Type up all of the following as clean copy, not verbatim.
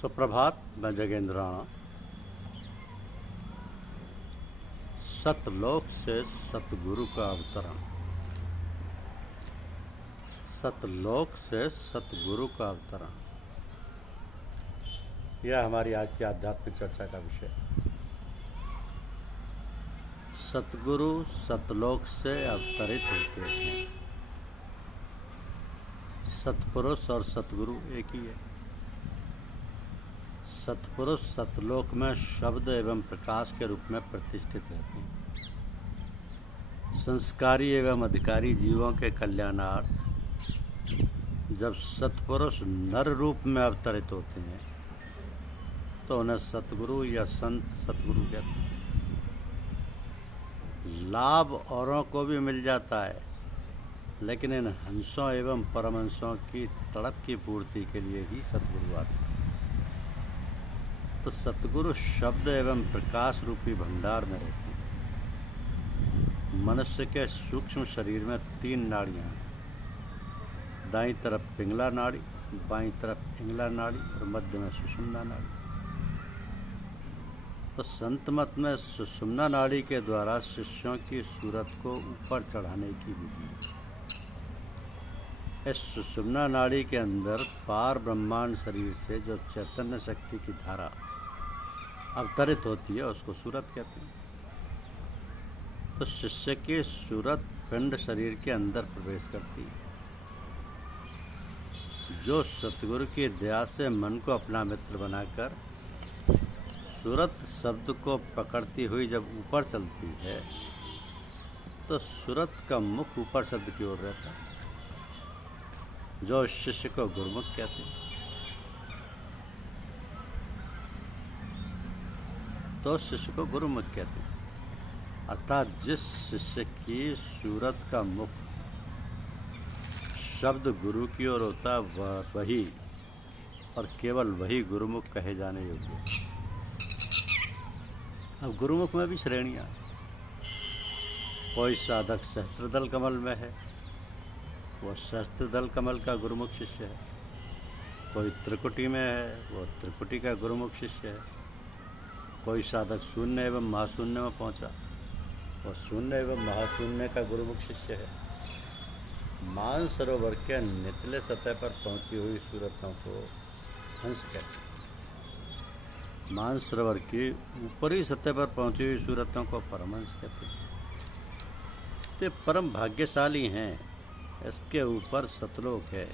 सुप्रभात। मैं जगेंद्र राणा। सतलोक से सतगुरु का अवतरण। सतलोक से सतगुरु का अवतरण, यह हमारी आज की आध्यात्मिक चर्चा का विषय। सतगुरु सतलोक से अवतरित होते हैं। सतपुरुष और सतगुरु एक ही है। सतपुरुष सतलोक में शब्द एवं प्रकाश के रूप में प्रतिष्ठित रहते हैं। संस्कारी एवं अधिकारी जीवों के कल्याणार्थ जब सतपुरुष नर रूप में अवतरित होते हैं तो उन्हें सतगुरु या संत सतगुरु कहते हैं। लाभ औरों को भी मिल जाता है, लेकिन इन हंसों एवं परमहंसों की तड़प की पूर्ति के लिए ही सतगुरु आते हैं। तो सतगुरु शब्द एवं प्रकाश रूपी भंडार में रहते हैं। मनुष्य के सूक्ष्म शरीर में 3 नाड़ियां हैं। दाईं तरफ पिंगला नाड़ी, बाईं तरफ इंगला नाड़ी और मध्य में सुषुम्ना नाड़ी। तो संत मत में सुषुम्ना नाड़ी के द्वारा शिष्यों की सूरत को ऊपर चढ़ाने की विधि है। इस सुषुम्ना नाड़ी के अंदर पार ब्रह्मांड शरीर से जो चैतन्य शक्ति की धारा अवतरित होती है उसको सूरत कहते हैं। तो शिष्य की सूरत पिंड शरीर के अंदर प्रवेश करती है। जो सतगुरु की दया से मन को अपना मित्र बनाकर सूरत शब्द को पकड़ती हुई जब ऊपर चलती है तो सूरत का मुख ऊपर शब्द की ओर रहता है। जो शिष्य को गुरुमुख कहते हैं। तो शिष्य को गुरुमुख कहते हैं। अर्थात जिस शिष्य की सूरत का मुख शब्द गुरु की ओर होता वही और केवल वही गुरुमुख कहे जाने योग्य है। अब गुरुमुख में भी श्रेणियां। कोई साधक सहस्त्रदल कमल में है, वो सहस्त्रदल कमल का गुरुमुख शिष्य है। कोई त्रिकुटी में है, वो त्रिकुटी का गुरुमुख शिष्य है। कोई साधक शून्य एवं महाशून्य में पहुंचा, वो शून्य एवं महाशून्य का गुरुमुख शिष्य है। मानसरोवर के निचले सतह पर पहुंची हुई सूरतों को हंस कहते हैं। मानसरोवर की ऊपरी सतह पर पहुंची हुई सूरतों को परमहंस कहते हैं। तो परम भाग्यशाली हैं। इसके ऊपर सतलोक है।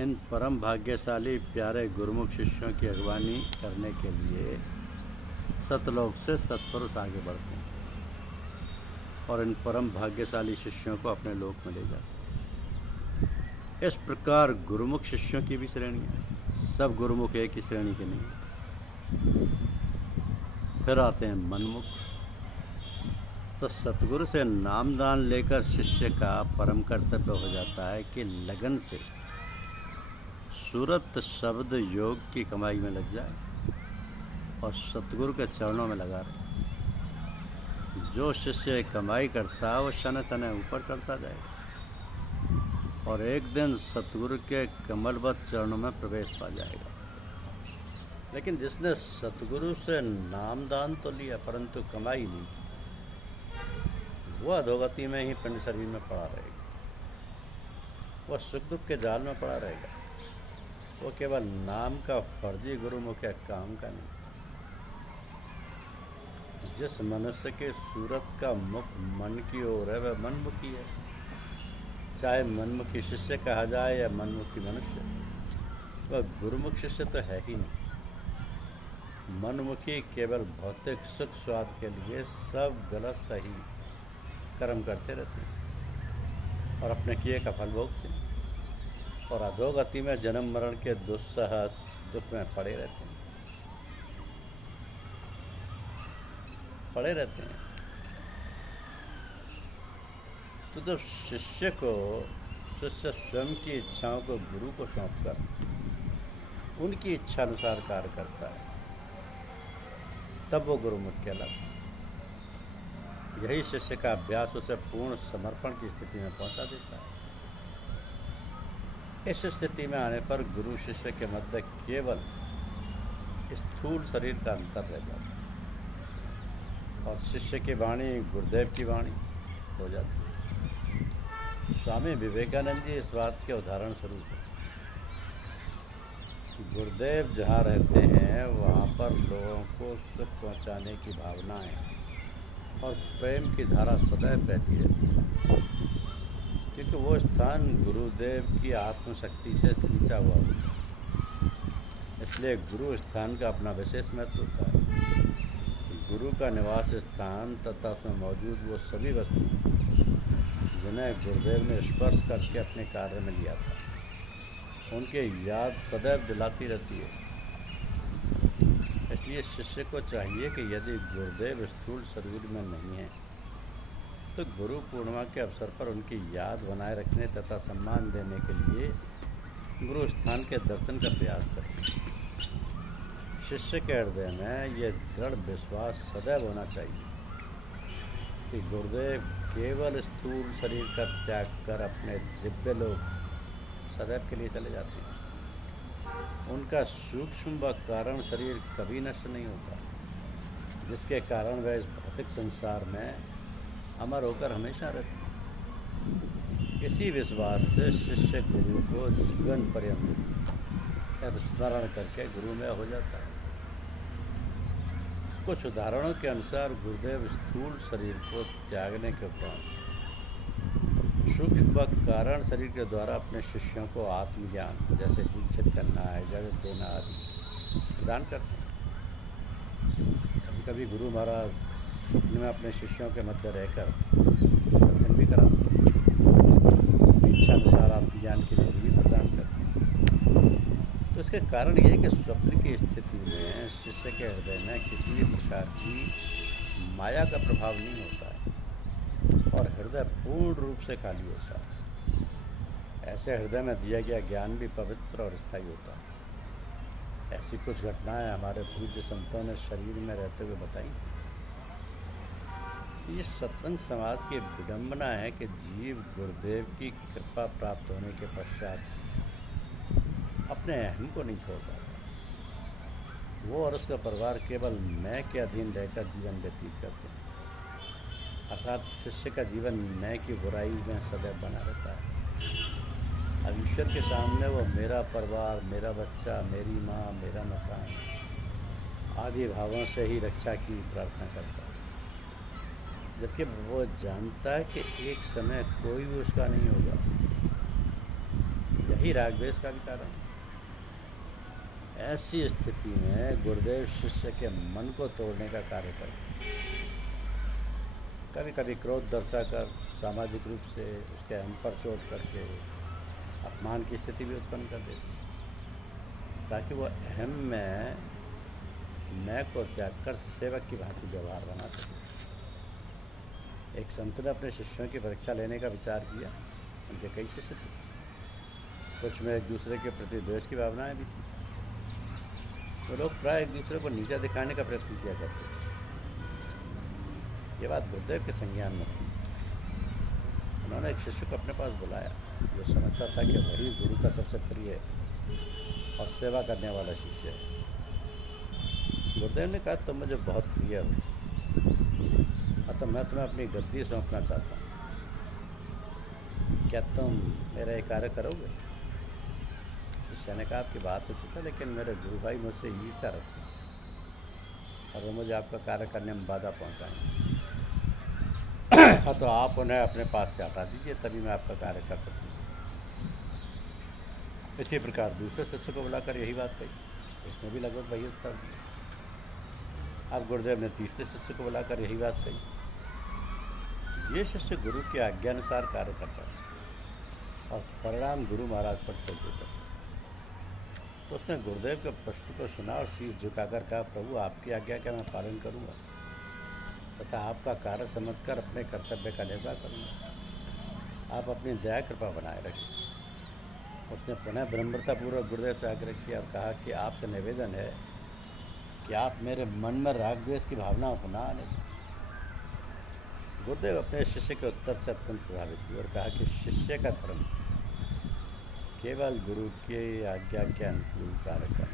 इन परम भाग्यशाली प्यारे गुरुमुख शिष्यों की अगवानी करने के लिए सतलोक से सतपुरुष आगे बढ़ते हैं और इन परम भाग्यशाली शिष्यों को अपने लोक में ले जाते हैं। इस प्रकार गुरुमुख शिष्यों की भी श्रेणी है। सब गुरुमुख एक ही श्रेणी के नहीं। फिर आते हैं मनमुख। तो सतगुरु से नामदान लेकर शिष्य का परम कर्तव्य हो जाता है कि लगन से सूरत शब्द योग की कमाई में लग जाए और सतगुरु के चरणों में लगा रहे। जो शिष्य कमाई करता है वो शनै शनै ऊपर चढ़ता जाएगा और एक दिन सतगुरु के कमलवत चरणों में प्रवेश पा जाएगा। लेकिन जिसने सतगुरु से नामदान तो लिया परंतु कमाई नहीं, वो अधोगति में ही पिंड शरीर में पड़ा रहेगा। वह सुख दुख के जाल में पड़ा रहेगा। वो केवल नाम का फर्जी गुरुमुख है, काम का नहीं। जिस मनुष्य के सूरत का मुख मन की ओर है वह मनमुखी है। चाहे मनमुखी शिष्य कहा जाए या मनमुखी मनुष्य, वह गुरुमुख शिष्य तो है ही नहीं। मनमुखी केवल भौतिक सुख स्वाद के लिए सब गलत सही कर्म करते रहते हैं और अपने किए का फल भोगते हैं और अधोगति में जन्म मरण के दुस्सह दुख में पड़े रहते हैं। तो जब शिष्य स्वयं की इच्छाओं को गुरु को सौंपकर उनकी इच्छा अनुसार कार्य करता है तब वो गुरुमुख कहलाता है। यही शिष्य का अभ्यास उसे पूर्ण समर्पण की स्थिति में पहुंचा देता है। इस स्थिति में आने पर गुरु शिष्य के मध्य केवल स्थूल शरीर का अंतर रह जाता है और शिष्य की वाणी गुरुदेव की वाणी हो जाती है। स्वामी विवेकानंद जी इस बात के उदाहरण स्वरूप है। गुरुदेव जहाँ रहते हैं वहाँ पर लोगों को सुख पहुँचाने की भावनाएं और प्रेम की धारा सदैव बहती रहती है, क्योंकि वो स्थान गुरुदेव की आत्मशक्ति से सींचा हुआ होता है। इसलिए गुरु स्थान का अपना विशेष महत्व होता है। गुरु का निवास स्थान तथा उसमें मौजूद वो सभी वस्तु जिन्हें गुरुदेव ने स्पर्श करके अपने कार्य में लिया था, उनकी याद सदैव दिलाती रहती है। इसलिए शिष्य को चाहिए कि यदि गुरुदेव स्थूल शरीर में नहीं है तो गुरु पूर्णिमा के अवसर पर उनकी याद बनाए रखने तथा सम्मान देने के लिए गुरु स्थान के दर्शन का प्रयास करें। शिष्य के हृदय में यह दृढ़ विश्वास सदैव होना चाहिए कि गुरुदेव केवल स्थूल शरीर का त्याग कर अपने दिव्य लोक सदैव के लिए चले जाते हैं। उनका सूक्ष्म व कारण शरीर कभी नष्ट नहीं होता, जिसके कारण वह इस भौतिक संसार में अमर होकर हमेशा रहते हैं। इसी विश्वास से शिष्य गुरु को जीवन पर्यंत स्मरण करके गुरु में हो जाता है। कुछ उदाहरणों के अनुसार गुरुदेव स्थूल शरीर को त्यागने के उपरांत सूक्ष्म व कारण शरीर के द्वारा अपने शिष्यों को आत्मज्ञान जैसे दीक्षित करना, इजाज़त देना आदि प्रदान करते हैं। कभी कभी गुरु महाराज स्वप्न में अपने शिष्यों के मध्य रहकर सत्संग भी कराते हैं, इच्छानुसार आत्मज्ञान की डिग्री भी प्रदान करते हैं। तो इसके कारण ये है कि स्वप्न की स्थिति में शिष्य के हृदय में किसी भी प्रकार की माया का प्रभाव नहीं होता है और हृदय पूर्ण रूप से खाली होता है। ऐसे हृदय में दिया गया ज्ञान भी पवित्र और स्थायी होता है। ऐसी कुछ घटनाएं हमारे पूज्य संतों ने शरीर में रहते हुए बताई। ये सत्संग समाज की विडंबना है कि जीव गुरुदेव की कृपा प्राप्त होने के पश्चात अपने अहम को नहीं छोड़ पाता। वो और उसका परिवार केवल मैं के अधीन रहकर जीवन व्यतीत करते हैं, अर्थात शिष्य का जीवन मैं की बुराई में सदैव बना रहता है। अब ईश्वर के सामने वो मेरा परिवार, मेरा बच्चा, मेरी माँ, मेरा मकान आदि भावों से ही रक्षा की प्रार्थना करता है, जबकि वो जानता है कि एक समय कोई भी उसका नहीं होगा। यही राग द्वेष का भी कारण है। ऐसी स्थिति में गुरुदेव शिष्य के मन को तोड़ने का कार्य करते हैं। कभी कभी क्रोध दर्शाकर सामाजिक रूप से उसके अहम पर चोट करके अपमान की स्थिति भी उत्पन्न कर देते हैं, ताकि वह अहम में मैं को त्याग कर सेवक की भांति व्यवहार बना सके। एक संत ने अपने शिष्यों की परीक्षा लेने का विचार किया। उनके कई शिष्य थे, कुछ में एक दूसरे के प्रति द्वेष की भावनाएं भी थी। तो लोग प्राय एक दूसरे को नीचा दिखाने का प्रयत्न किया करते थे। ये बात गुरुदेव के संज्ञान में थी। उन्होंने एक शिष्य को अपने पास बुलाया जो समझता था कि वही गुरु का सबसे प्रिय और सेवा करने वाला शिष्य है। गुरुदेव ने कहा, तुम मुझे बहुत प्रिय हो, तो मैं तुम्हें अपनी गद्दी सौंपना चाहता हूँ। क्या तुम मेरा ये कार्य करोगे? शिष्य ने कहा, आपकी बात हो चुका, लेकिन मेरे गुरु भाई मुझसे ईर्ष्या रखते हैं और वो मुझे आपका कार्य करने में बाधा पहुँचाएंगे। हाँ, तो आप उन्हें अपने पास से हटा दीजिए, तभी मैं आपका कार्य कर सकूँ। इसी प्रकार दूसरे शिष्य को बुलाकर यही बात कही, उसने भी लगभग वही उत्तर दिया। अब गुरुदेव ने तीसरे शिष्य को बुलाकर यही बात कही। ये शिष्य गुरु की आज्ञानुसार कार्य करता था और परिणाम गुरु महाराज पर छोड़ देता था। तो उसने गुरुदेव के प्रश्न को सुना और शीश झुकाकर कहा, प्रभु आपकी आज्ञा का मैं पालन करूँगा तथा आपका कार्य समझकर अपने कर्तव्य का निर्वाह करूँगा। आप अपनी दया कृपा बनाए रखें। उसने पुनः विनम्रतापूर्वक गुरुदेव से आग्रह किया और कहा कि आपसे निवेदन है कि आप मेरे मन में राग द्वेष की भावनाओं को ना आने दें। गुरुदेव अपने शिष्य के उत्तर से अत्यंत प्रभावित हुए और कहा कि शिष्य का धर्म केवल गुरु की आज्ञा के अनुकूल कार्य करना